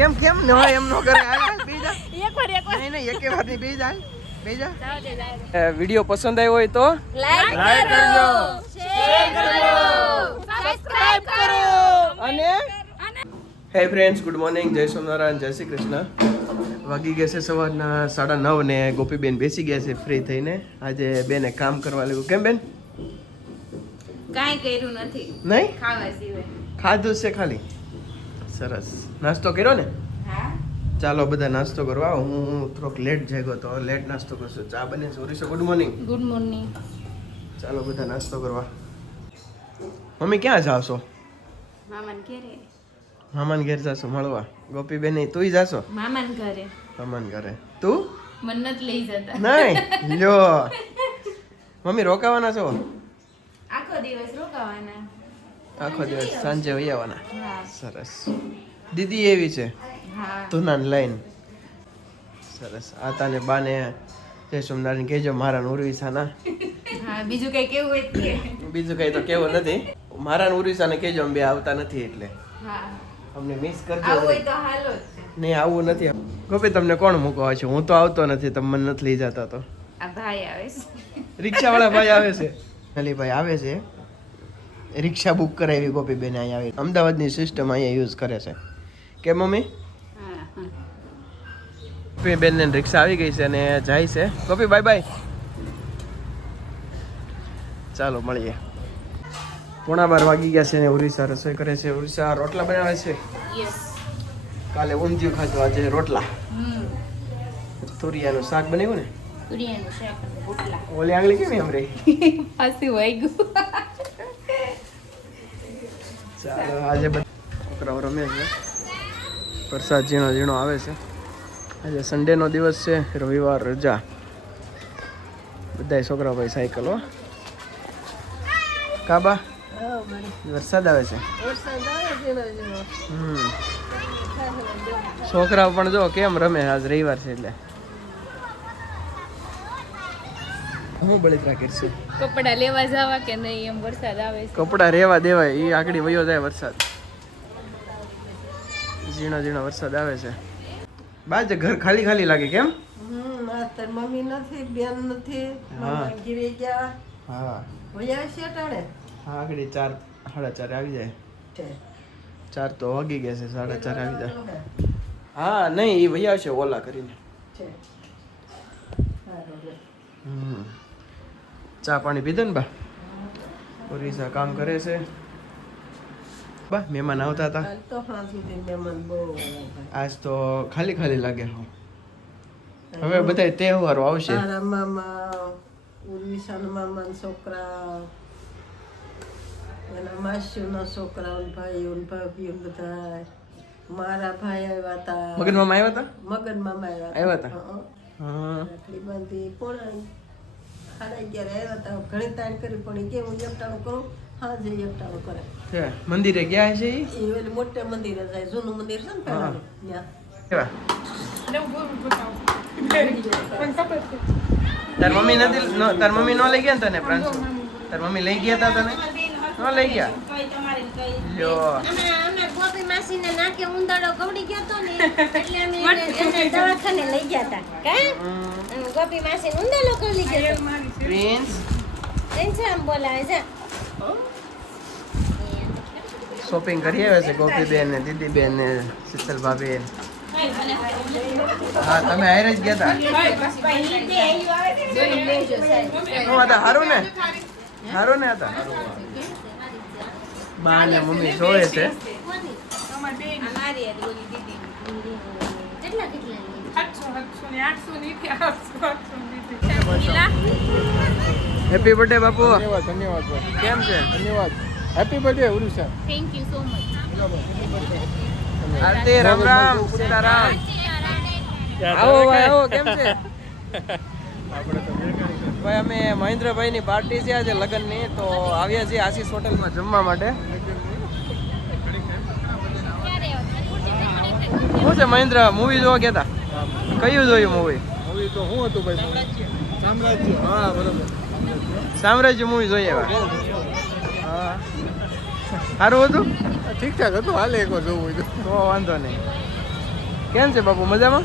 કેમ કેમ? ન એમ ન કરે હાલ હાલ એક વાર એક વાર. નહીં નહીં એકે વાર નહીં બીજા જા હાલ. બેહી જા. જાઓ દે જાઓ દે. વીડિયો પસંદ આવ્યો હોય તો લાઈક કરજો. શેર કરજો. સબસ્ક્રાઇબ કરો. અને? હે ફ્રેન્ડ્સ ગુડ મોર્નિંગ જય સોમનારાયણ જય શ્રી કૃષ્ણ વાગી ગયા છે સવારના સાડા નવ ને ગોપીબેન બેસી ગયા છે ફ્રી થઈને. આજે બેને કામ કરવા લાગ્યું. કેમ બેન? કાંઈ કર્યું નથી. નહીં? ખાવા સિવાય. ખાધું છે ખાલી? સરસ. નાસ્તો કર્યો ને? ચાલો બધા નાસ્તો કરવા હું હું થોડોક લેટ જાગ્યો તો. લેટ નાસ્તો કરશું. ચા બને સોરી ઓરીસો ગુડ મોર્નિંગ. Good morning. ચાલો બધા નાસ્તો કરવા. મમ્મી ક્યાં જાશો? મામાન ઘરે. મામાન ઘેર જાશો મળવા. ગોપીબેન તુંય જાશો? મામાન ઘરે. મામાન ઘરે. તું? મન્નત લઈ જતા. નહીં? લ્યો. મમ્મી રોકાવાના છો? આખો દિવસ રોકાવાના. આખો દિવસ સાંજે વહી આવવાના. સરસ. દીદી એવી છે? હા. તુનાન લાઈન. સરસ. આ તાને બાને જય સોમનારાયણ કહેજો મારા ઉર્વિસાના બીજું કઈ કેવું હોય તો બીજું કઈ તો કેવું નથી. મારા ને ઉર્વિસાને કહેજો અમે આવતા નથી એટલે. અમને મિસ કરજો નહીં આવું નથી. ગોપી તમને કોણ મૂકવા છે? હું તો આવતો નથી તમે મને નથી લઈ જતા તો. ભાઈ આવે છે. રિક્ષા વાળા ભાઈ આવે છે? અલી ભાઈ આવે છે? રિક્ષા બુક કરાવી ગોપી બેન અહીંયા આવી. અમદાવાદની સિસ્ટમ અહીંયા યુઝ કરે છે. કે મમ્મી? બેન ને રિક્ષા આવી ગઈ છે અને જાય છે. કોપી બાય બાય ચાલો મળીએ. પોણા બાર વાગી ગયા છે ને ઉડીસા રસોઈ કરે છે. ઉડીસા રોટલા બનાવે છે? કાલે ઊંધિયું ખાધું આજે રોટલા. તુરિયાનું શાક બનાવ્યું ને? ઓલી આંગળી કેવી એમ રહી પાછું વહી ગયું. ચાલો આજે બધા છોકરાઓ રમે છે. વરસાદ ઝીણો ઝીણો આવે છે. આજે સન્ડેનો દિવસ છે રવિવાર રજા. બધા છોકરા ભાઈ સાયકલ હો. કાબા? વરસાદ આવે છે? હમ. છોકરાઓ પણ જો કેમ રમે આજ રવિવાર છે એટલે. હું બળતરા કરશે કપડા લેવા જવા કે નહીં એમ વરસાદ આવે કપડા રેવા દેવાય એ આગળ વયો જાય વરસાદ. ઝીણા ઝીણા વરસાદ આવે છે. બાજે ઘર ખાલી ખાલી લાગે કેમ? મમ્મી નથી બેન નથી ઘીરે ગયા. હા. વયા છે ટાણે હા આગળ ચાર સાડા ચાર આવી જાય. ચાર તો વાગી ગયા છે સાડા ચાર આવી જાય. હા નહીં એ વહી આવશે ઓલા કરીને. ચા પાણી પીધો ને બા? ઓરિસા કામ કરે છે. બા મહેમાન આવતા હતા હા. આજ તો ખાલી ખાલી લાગે હો. હવે બધા તહેવારો આવશે. છોકરા એના માસીઓના છોકરા ભાઈઓ ભાભીઓ બધા મારા ભાઈ આવ્યા હતા મગન મામા આવ્યા હતા મગન મામા આવ્યા હતા? હં. હા. રાખડી બાંધી પોણા સાડા અગિયાર આવ્યા હતા ઘણી તાણ કરી પણ એ કેવું એકટાણું કરું. હા જે એકટાણું કરે. મંદિરે ગયા છે ઈ? એ મોટે મંદિરે જાય જૂનું મંદિર છે ને પહેલાનું, ત્યાં. તાર મમ્મી નથી ન- તાર મમ્મી નો લઈ ગયા ને તને પ્રાંશુ? તાર મમ્મી લઈ ગયા તા તને? ન લઈ ગયા? લ્યો. અમે ગોપી માસીને નાકે ઉંદરડો કવડી ગયો તો ને એટલે અમે એને એને દવાખાને લઈ ગયા હતા કા? ગોપી માસીને ઉંદરડો કવડી ગયો તો. પ્રિન્સ છે આમ બોલાવે છે. શોપિંગ કરી આવ્યા છે ગોપી બેન ને દીદી બેન ને શીતલ ભાભી હા તમે હારે જ ગયા હતા હું હતા હારું ને? હારું ને હતા બા ને મમ્મી જોવે છે. અમારી યાદ ઓલી દીદી કેટલા કેટલા હેપી બર્થડે બાપુ ધન્યવાદ ધન્યવાદ ભાઈ. કેમ છે? ધન્યવાદ. Happy birthday Urusha. Thank you so much Aarti Ram Ram Sitaram. આવો ભાઈ આવો કેમ છે? ભાઈ અમે મહેન્દ્રભાઈ ની પાર્ટી છે આજે લગ્નની તો આવ્યા છીએ આશીષ હોટલમાં જમવા માટે. શું છે મહેન્દ્ર? મૂવી જોવા ગયા હતા કયું જોયું મૂવી મૂવી તો શું હતું ભાઈ સામ્રાજ્ય. હા બરોબર. સામ્રાજ્ય મૂવી જોઈએ એવા. હા. સારું હતું? ઠીક ઠાક હતું હાલે એકવાર જોવું હોય તો. વાંધો નહીં. કેમ છે બાપુ મજામાં?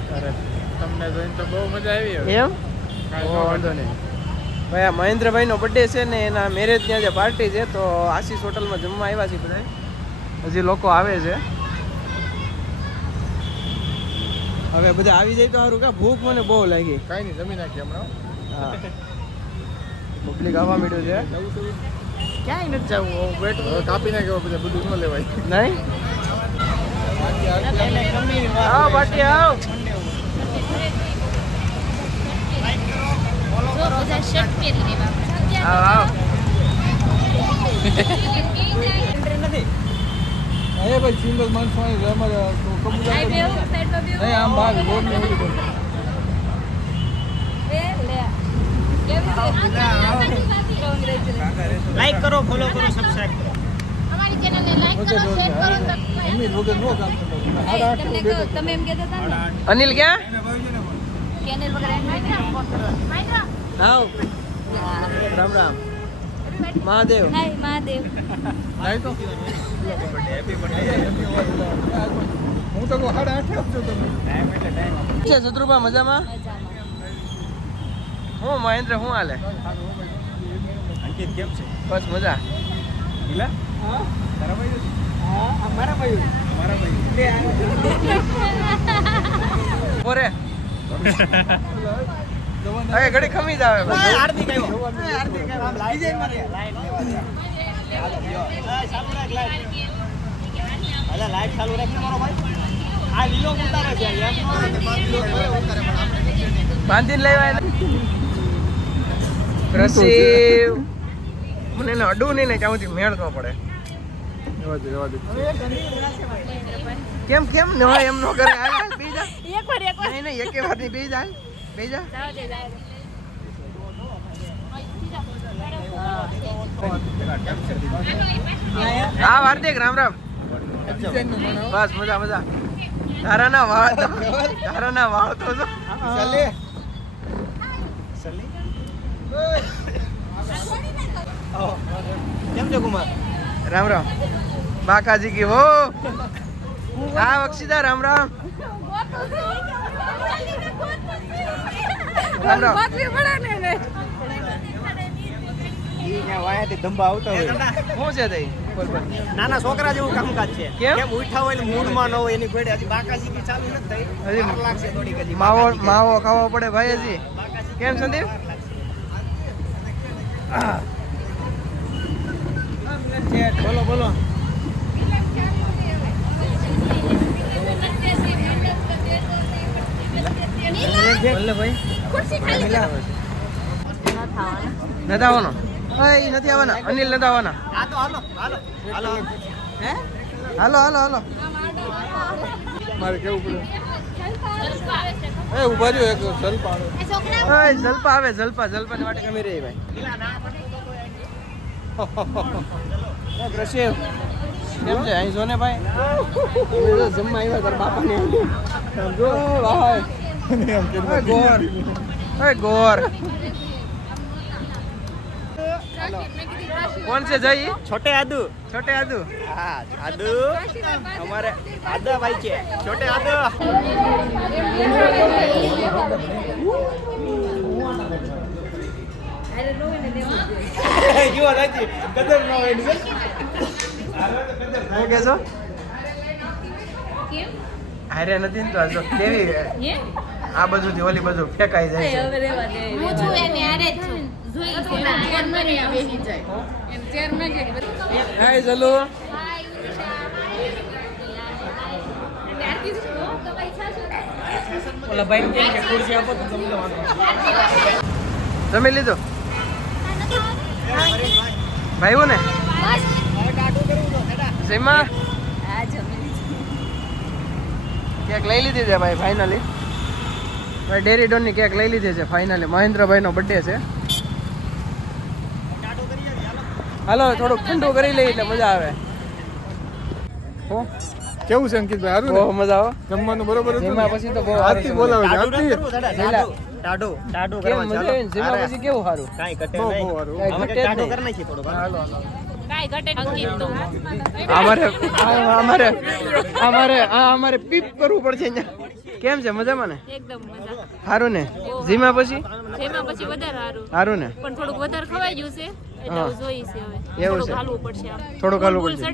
તમને જોઈને તો બહુ મજા આવી એમ? વાંધો નહીં. ભાઈ આ મહેન્દ્રભાઈનો બર્થડે છે ને એના મેરેજ ત્યાં જે પાર્ટી છે તો આશીષ હોટલમાં જમવા આવ્યા છે બધા હજી લોકો આવે છે. હવે બધા આવી જાય તો સારું કા? ભૂખ મને બહુ લાગી. કાંઈ નહીં જમી નાખી હમણાં. હા. પબ્લિક આવવા માંડ્યું છે. ક્યાંય નથી જવું? વેટ કાપી નાખ્યો બધા બધું ન લેવાય. નહીં? આવો પાટી આવો. ભાઈ સિંગલ માણસો અમારે કબૂલ નહીં આમ બહાર રોડ ને બાજુ. બે, લે. કેવી છે? Congratulations. લાઈક કરો ફોલો કરો સબસ્ક્રાઇબ કરો. અમારી ચેનલને લાઈક કરો શેર કરો સબસ્ક્રાઇબ અમીર વગર નો કામ કરતો તમને કહું, તમે એમ કહેતા હતા ને? અનિલ ક્યાં? ચેનલ વગર આવ રામ રામ. મહાદેવ. હાય મહાદેવ. નહીં તો. હું તો હાડા આઠે આપજો તમે. છે શત્રુભા મજામાં. હું મહેન્દ્ર હું હાલે? અંકિત કેમ છે? બસ મજા. ગીલા તારા ભાઈ હા મારા ભાઈ અમારા ભાઈ ઓરે હવે ઘડી ખમી જ આવે. હાર્દિક આવ્યો. હાર્દિક આવ્યો. લાઈ જાય મારે. લાઈટ ચાલુ રાખ લાઈટ અલા લાઈટ ચાલુ રાખ મારો ભાઈ. આ લીલો ઉતારે છે. બાંધીને લેવાય રસી મને એને નહીં ને ક્યાંથી મેળ ન પડે? જવા દે જવા દે. કેમ કેમ? ન હોય એમ ન કરે બીજા એક બેહી જા. એકવાર એકવાર. નહીં નહીં એકે વારની બીજા જા હાલ. બેહી જા. જાઓ દે જાઓ. દે. હા હાર્દિક રામ રામ. બસ મજા મજા. તારાના વાળ તારાના વાળ તો ચાલે કેમ છો કુમાર? રામ રામ. બાકાજી કી હો. હા અક્ષિતા રામ રામ. રામ નાના છોકરા જેવું કામકાજ છે. કેમ? ઉઠા હોય ને મૂડમાં ન હોય એની કોઈ હજી બાકાજી ચાલુ નથી થઈ. હજી વાર લાગશે થોડીક હજી. માવો માવો ખાવો પડે ભાઈ હજી. કેમ સંદીપ. બોલો બોલો. નથી આવવાનો? ઓય નથી આવવાના. અનિલ નથી આવવાના. હા તો હાલો હાલો હાલો. હે? હાલો હાલો હાલો. મારે કેવું પડે? એ ઊભા રહ્યો એક સલ્પ આવે. એ જલપા આવે જલપા જલપા માટે વાટે કમી રહી ભાઈ. એ કેમ છે? અહીં જો ને ભાઈ. જમવા આવ્યા તારા જો ભાઈ કે ગોર. ગોર. કોણ છે જઈ છોટે આદુ. છોટે આદુ. હા આદુ. અમારે આદા ભાઈ છે. છોટે આદુ. હારે નથી ને તો કેવી આ બધું થી ઓલી બધું ફેંકાઈ જાય છે. હવે રેવા દે હું છું એને આરે છું. લીધો ભાઈ જમી લીધું? ભાઈઓ ને જેમાં કેક લઈ લીધી છે ભાઈ ફાઇનલી ભાઈ ડેરી ડોનની કેક લઈ લીધી છે ફાઇનલી મહેન્દ્રભાઈનો બર્થડે છે. હાલો થોડુંક ઠંડુ કરી લઈએ એટલે મજા આવે. હો? કેવું છે અંકિતભાઈ? બહુ સારું મજા આવે જમવાનું બરોબર હતું એમાં પછી તો બહુ આરતી બોલાવે છે, આરતી નથી ટાડો કરવું મજા આવે પછી કેવું સારું કાઈ કટે નહીં બહુ સારું કાંઈ અમે નહીં. કરી નાખી થોડો હાલો. હાલો અમારે અમારે અમારે આ અમારે પીપ કરવું પડશે કેમ છે? મજામાં ને? એકદમ મજા. સારું ને? જીમા પછી? જેમાં પછી વધારે સારું સારું ને? પણ થોડુંક વધારે ખવાઈ ગયું છે. એવું છે. થોડુંક હાલવું પડશે.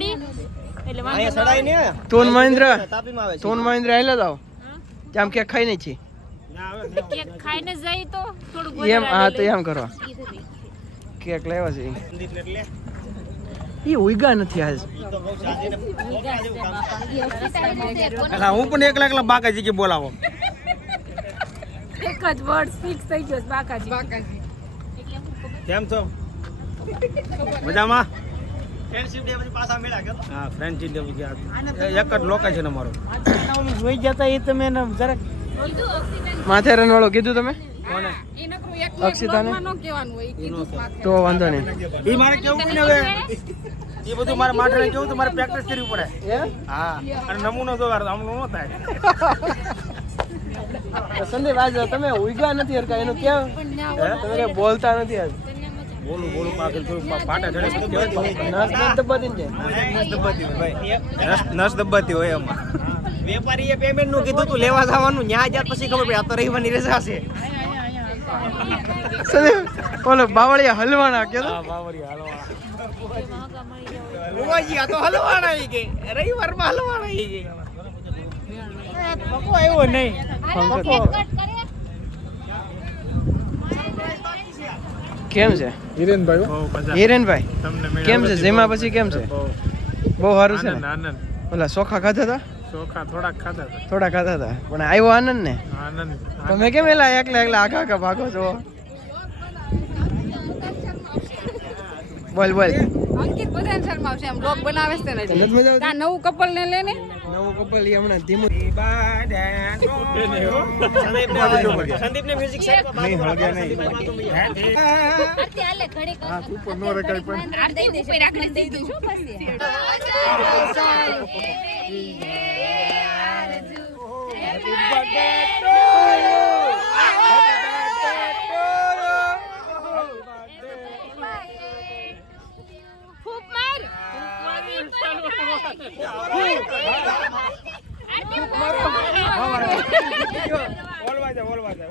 તું મહેન્દ્ર તાપીમાં આવે છે. તું મહેન્દ્ર આવેલા આમ ક્યાંક ખાઈ નહીં છે એમ હા તો એમ કરવા. કેક લેવા છે. એ ઉગા નથી આજ. હું પણ એકલા એકલા બાકા કે બોલાવો. એક જ વર્ડ ફિક્સ થઈ ગયો છે બાકાજી. કેમ છો? મજામાં? ફ્રેન્ડશિપ ડે પછી પાછા મળ્યા કે હા ફ્રેન્ડશિપ ડે પછી એક જ લોકેશન અમારો. જોઈ જતા એ તમે એને જરાક માથેરન વાળો કીધું તમે? કોને? અક્ષિતાને? તો વાંધો નહીં. એ મારે કેવું ને હવે? એ બધું મારે માટે કેવું તો મારે પ્રેક્ટિસ કરવી પડે. હા. અને નમૂનો આમનું ન થાય. સંદીપ આજ તમે ઉગ્યા નથી હરકા? એનું કેમ? તમે બોલતા નથી આજ બોલું બોલું પાછળ થોડું પાટા ચડે નસ દબાતી ને નસ દબાતી હોય. ભાઈ નસ દબાતી હોય એમાં. વેપારીએ પેમેન્ટનું કીધું તું લેવા જવાનું ન્યા જ્યાં પછી ખબર પડી આ તો રવિવારની રજા છે. ઓલો બાવળિયા હલવાના કે બાવળિયા હલવાના. ઉવાજી આ તો હલવાના આવી ગઈ રવિવારમાં હલવાના આવી ગઈ પકો આવ્યો નહીં કેમ છે? હિરેનભાઈ હિરેનભાઈ કેમ છે? જેમાં પછી કેમ છે? બહુ સારું છે ઓલા ચોખા ખાધા હતા ચોખા થોડાક ખાધા થોડા ખાધા હતા પણ આવ્યો આનંદ ને? આનંદ. તમે કેમ એલા એકલા એકલા આખા આખા ભાગો છો? બોલ બોલ. અંકિત બધાને શરમાવશે એમ બ્લોગ બનાવે છે ને? ત્યાં નવું કપલ ને લઈને નવું કપલ ઈ હમણાં ધીમું સંદીપ ને મ્યુઝિક સેટ નહીં હળગે નહીં આરતી હાલે ઘડીક ઉપર નો રખાય પણ આરતી ઉપર રાખડી દઈ દઉં છું પછી ફૂંક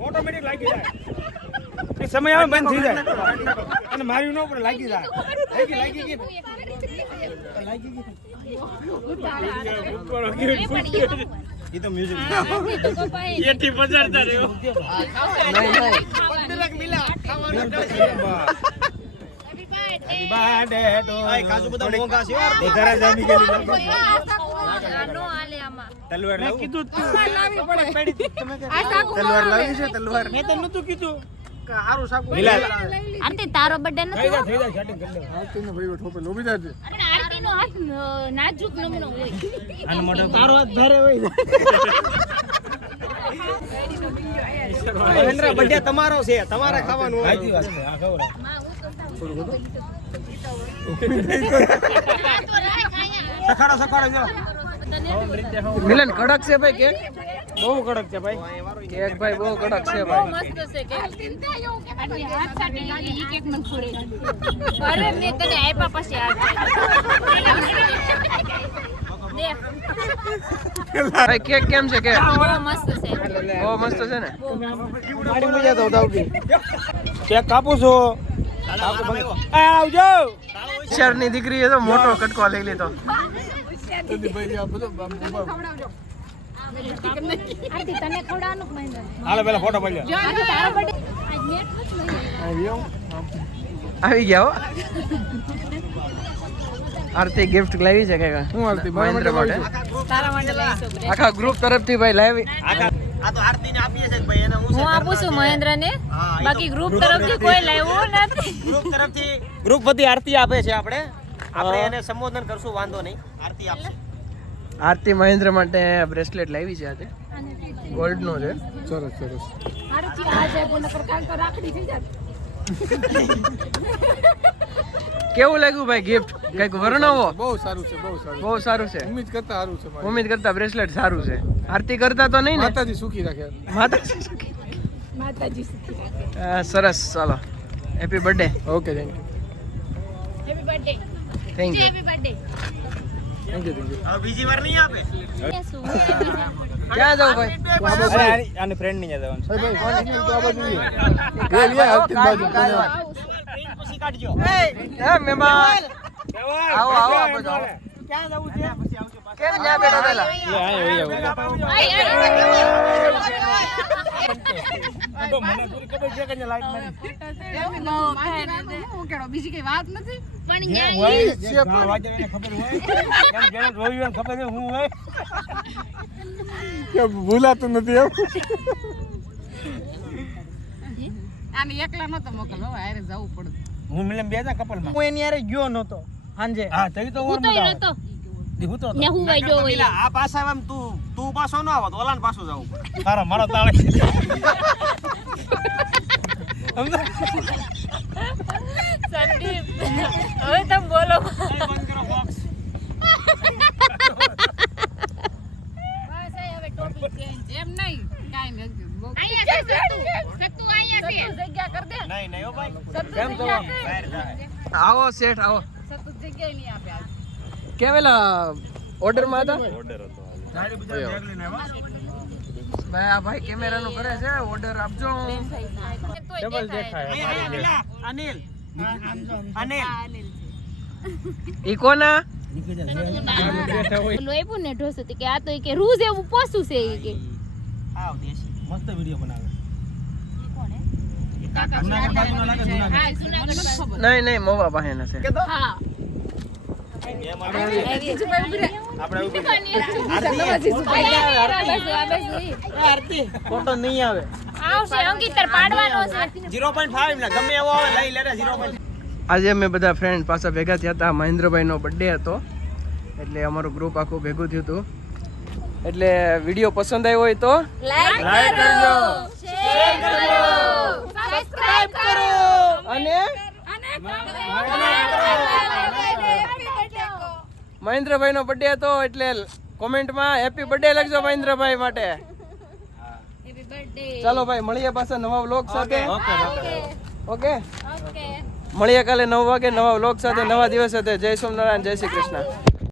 ઓટોમેટિક લાગી જાય એ સમય આવે બંધ થઈ જાય અને મારી નો ઉપર લાગી જાય લાગી લાગી ગઈ એ તો મ્યુઝિક કાજુ બધા મોંઘા છે. ઘરે જામી તલવાર લાવું? કીધું પડે. તલવાર લાવી છે તલવાર. મેં તો નતું કીધું. હારું સાકુ આરતી તારો બર્થડે નથી થઈ જાય સેટિંગ કરી લે આવતીને ભાઈ ઠોપે લોબી જાજે. અને આરતી નો હાથ નાજુક નમૂનો હોય. અને મોઢો તારો હાથ ભારે હોય. મહેન્દ્ર બર્થડે તમારો છે તમારે ખાવાનું હોય. સખાડો સખાડો જો. મિલન કડક છે ભાઈ કેક? બહુ કડક છે ભાઈ. કેક ભાઈ બહુ કડક છે ભાઈ. મસ્ત છે કેક. હાથ સાટી લાગી કેક મને ખોડે અરે મેં તને આપ્યા પછી હાથ ભાઈ કેક કેમ છે કે મસ્ત છે. બહુ મસ્ત છે ને? મારી મજા તો ઉડાવતી કેક કાપું છું. આવજો શેરની દીકરી તો મોટો કટકો લઈ લીધો. આવી ગયા હો. આરતી ગિફ્ટ લાવી છે કે શું આરતી? મહેન્દ્ર માટે. આખા ગ્રુપ તરફથી ભાઈ લાવી. આ તો આરતી ને આપીએ છે ભાઈ એને હું હું આપું છું મહેન્દ્ર ને બાકી ગ્રુપ તરફથી કોઈ લેવું નથી. ગ્રુપ તરફથી ગ્રુપ બધી આરતી આપે છે આપણે. આપણે એને સંબોધન કરશું વાંધો નહીં. આરતી આપશે. આરતી મહેન્દ્ર માટે બ્રેસલેટ લાવી છે આજે. ગોલ્ડનું છે. સરસ સરસ. આરતી આજે પૂર્ણ કાલ તો રાખડી થઈ જાય. કેવું લાગ્યું ભાઈ ગિફ્ટ કંઈક વર્ણવો? બહુ સારું છે બહુ સારું બહુ સારું છે. ઉમ્મીદ કરતા સારું છે મારે. ઉમ્મીદ કરતા બ્રેસલેટ સારું છે. આરતી કરતા તો નહીં ને? માતાજી સુખી રાખે. માતાજી માતાજી હા, સરસ ચાલો. Happy birthday okay thank you happy birthday thank you happy birthday thank you thank you બીજી વાર નહીં આપે? ક્યાં જાવ ભાઈ? અરે ફ્રેન્ડની જવાનું ભાઈ ભાઈ કોણ તો આ બાજુ લે લે આવતી બાજુ પછી કાઢજો. એ મહેમાન આવો આવો આ બાજુ ક્યાં જવું છે? પછી આવજો કેમ ત્યાં બેઠા પેલા મને પૂરી ખબર છે કે લાઈટ મારી હું કેળો બીજી કઈ વાત નથી? પણ હોય છે વાજે ખબર હોય. એમ જેને જોયું ખબર હોય હું હોય. કે ભૂલાતું નથી એમ. આને એકલા નતો મોકલ હવે જવું પડે હું મિલન બે જા કપલમાં હું એની હારે ગયો નતો. સાંજે હા તઈ તો હું તો નતો. ને હું વઈ આ પાછા આમ તું તું પાછો ન આવત ઓલાન પાછો જાવ તારો મારો તાળે સંદીપ હવે તમે બોલો. બોક્સ એમ નહીં કાઈ અહીંયા સત્તુ સત્તુ અહીંયા છે. જગ્યા કર દે. નહીં નહીં હો ભાઈ. સત્તુ જગ્યા કર. બહાર જાય. આવો શેઠ આવો સત્તુ જગ્યા નહીં આપે આજ કેવેલા ઓર્ડરમાં હતા? ગાડી બધા બેગ લઈને આવ્યા ભાઈ આ ભાઈ કેમેરાનું કરે છે ઓર્ડર આપજો. ડબલ દેખાય. અનિલ અનિલ ઈ કોના? આપ્યું ને ઢોસો કે આ તો કે રૂઝ એવું પોસું છે ઈ કે. આવ દેશી. મસ્ત વિડિયો બનાવે. નહીં નહીં મવા પાસેના છે હા આપણે ઊભી આરતી ફોટો નહીં આવે આવશે અંકિતર પાડવાનો છે 0.5 ને ગમે એવો આવે લઈ લે 0.5 આજે અમે બધા ફ્રેન્ડ પાછા ભેગા થયા હતા. મહેન્દ્રભાઈનો બર્થડે હતો. એટલે અમારું ગ્રુપ આખું ભેગું થયું હતું. એટલે વીડિયો પસંદ આવ્યો હોય તો લાઈક કરજો. શેર કરજો સબસ્ક્રાઇબ કરો. અને મહેન્દ્રભાઈનો બર્થડે હતો એટલે કોમેન્ટમાં હેપી બર્થડે લખજો મહેન્દ્રભાઈ માટે. ચાલો ભાઈ મળીએ પાછા નવા વ્લોગ સાથે. ઓકે ઓકે ઓકે મળીએ કાલે નવ વાગે નવા વ્લોગ સાથે નવા દિવસ સાથે. જય સોમનારાયણ જય શ્રી કૃષ્ણ.